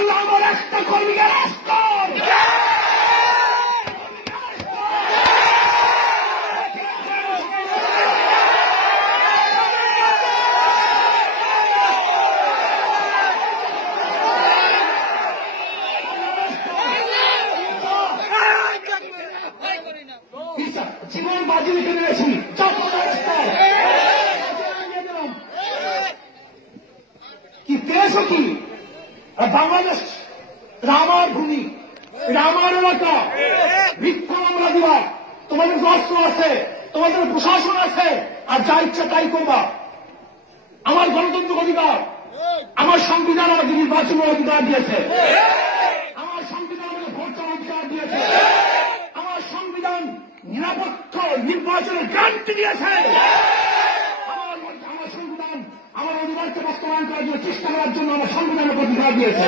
পারলে আমার একটা কর্মীকে অ্যারেস্ট কর। জীবন বাজি রেখে দিয়েছি, কি পেয়েছো কি? বাংলাদেশ এটা আমার ভূমি, এটা আমার এলাকা। ভিক্ষা মামলা দিবা, তোমাদের অস্ত্র আছে, তোমাদের প্রশাসন আছে, আর যা ইচ্ছা তাই করবা। আমার গণতন্ত্র অধিকার, আমার সংবিধান আমাকে নির্বাচনের অধিকার দিয়েছে, আমার সংবিধান আমাকে ভোট চাওয়ার অধিকার দিয়েছে, আমার সংবিধান নিরাপত্ত নির্বাচনের গ্যারান্টি দিয়েছে। আমার সংবিধান আমার অধিকারকে বাস্তবায়ন করার জন্য চেষ্টা করার জন্য আমার সংবিধানের অধিকার দিয়েছে।